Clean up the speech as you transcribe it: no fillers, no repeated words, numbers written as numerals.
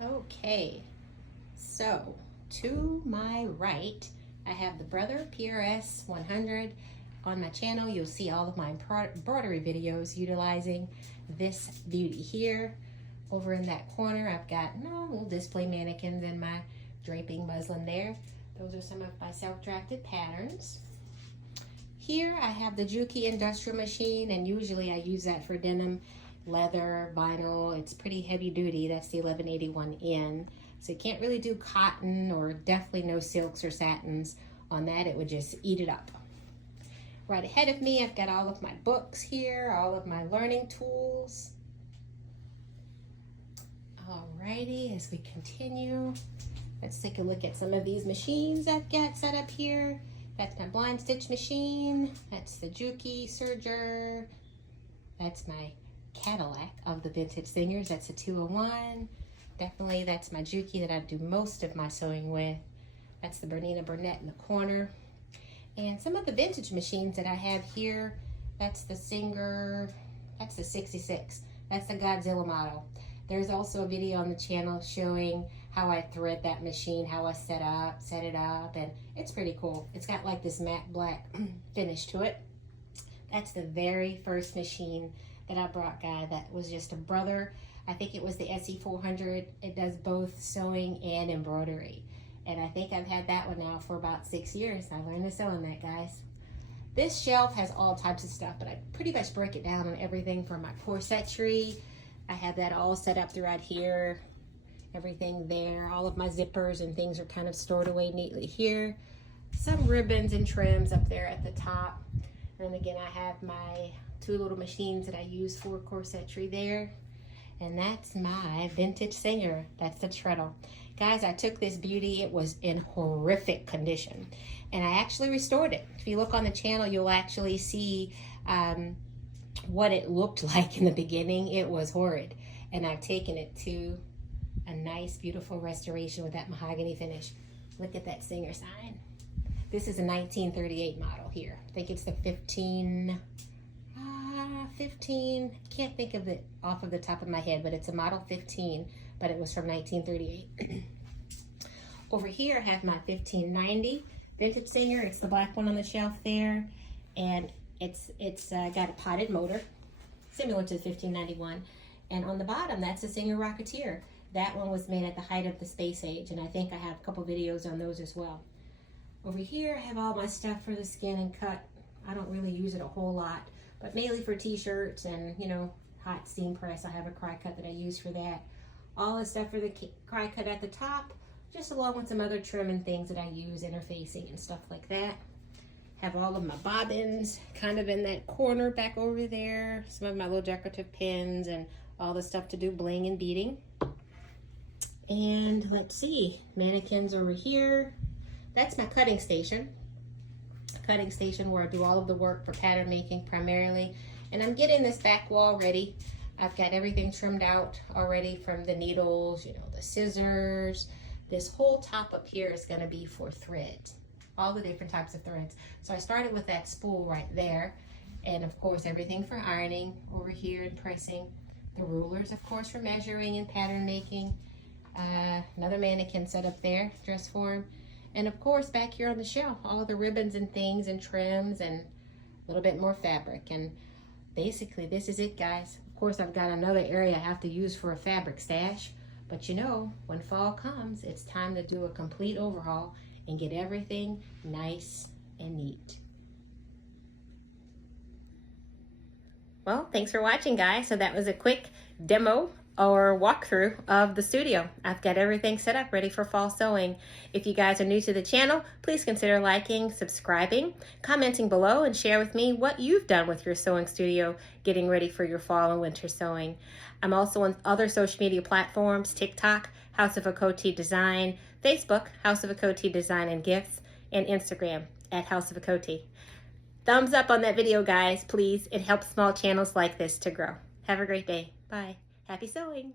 Okay, so to my right, I have the Brother PRS 100. On my channel, you'll see all of my embroidery videos utilizing this beauty here. Over in that corner, I've got little display mannequins and my draping muslin there. Those are some of my self-drafted patterns. Here I have the Juki industrial machine, and usually I use that for denim, leather, vinyl. It's pretty heavy duty. That's the 1181N. So you can't really do cotton, or definitely no silks or satins on that. It would just eat it up. Right ahead of me, I've got all of my books here, all of my learning tools. Alrighty, as we continue, let's take a look at some of these machines I've got set up here. That's my blind stitch machine. That's the Juki serger. That's my Cadillac of the Vintage Singers. That's a 201. Definitely that's my Juki that I do most of my sewing with. That's the Bernina Burnett in the corner. And some of the vintage machines that I have here, that's the Singer, that's the 66. That's the Godzilla model. There's also a video on the channel showing how I thread that machine, how I set it up, and it's pretty cool. It's got like this matte black finish to it. That's the very first machine that I brought, guy. That was just a Brother. I think it was the SE400. It does both sewing and embroidery. And I think I've had that one now for about 6 years. I learned to sew on that, guys. This shelf has all types of stuff, but I pretty much break it down on everything from my corsetry. I have that all set up throughout here. Everything there. All of my zippers and things are kind of stored away neatly here. Some ribbons and trims up there at the top. And again, I have my two little machines that I use for corsetry there. And that's my Vintage Singer. That's the treadle. Guys, I took this beauty. It was in horrific condition. And I actually restored it. If you look on the channel, you'll actually see what it looked like in the beginning. It was horrid. And I've taken it to a nice, beautiful restoration with that mahogany finish. Look at that Singer sign. This is a 1938 model here. I think it's the 15, can't think of it off of the top of my head, but it's a model 15, but it was from 1938. Over here, I have my 1590 Vintage Singer. It's the black one on the shelf there, and it's got a potted motor, similar to the 1591. And on the bottom, that's a Singer Rocketeer. That one was made at the height of the space age, and I think I have a couple videos on those as well. Over here, I have all my stuff for the skin and cut. I don't really use it a whole lot, but mainly for t-shirts and, you know, hot steam press. I have a cry cut that I use for that. All the stuff for the cry cut at the top, just along with some other trim and things that I use, interfacing and stuff like that. Have all of my bobbins kind of in that corner back over there. Some of my little decorative pins and all the stuff to do bling and beading. And let's see, mannequins over here. That's my cutting station. Cutting station where I do all of the work for pattern making primarily. And I'm getting this back wall ready. I've got everything trimmed out already, from the needles, you know, the scissors. This whole top up here is going to be for threads, all the different types of threads. So I started with that spool right there. And of course, everything for ironing over here and pressing. The rulers, of course, for measuring and pattern making. Another mannequin set up there, dress form. And of course, back here on the shelf, all the ribbons and things and trims and a little bit more fabric. And basically, this is it, guys. Of course, I've got another area I have to use for a fabric stash. But you know, when fall comes, it's time to do a complete overhaul and get everything nice and neat. Well, thanks for watching, guys. So that was a quick demo or walkthrough of the studio. I've got everything set up ready for fall sewing. If you guys are new to the channel, please consider liking, subscribing, commenting below, and share with me what you've done with your sewing studio getting ready for your fall and winter sewing. I'm also on other social media platforms: TikTok, House of Akoti Design, Facebook, House of Akoti Design and Gifts, and Instagram at House of Akoti. Thumbs up on that video, guys, please. It helps small channels like this to grow. Have a great day. Bye. Happy sewing!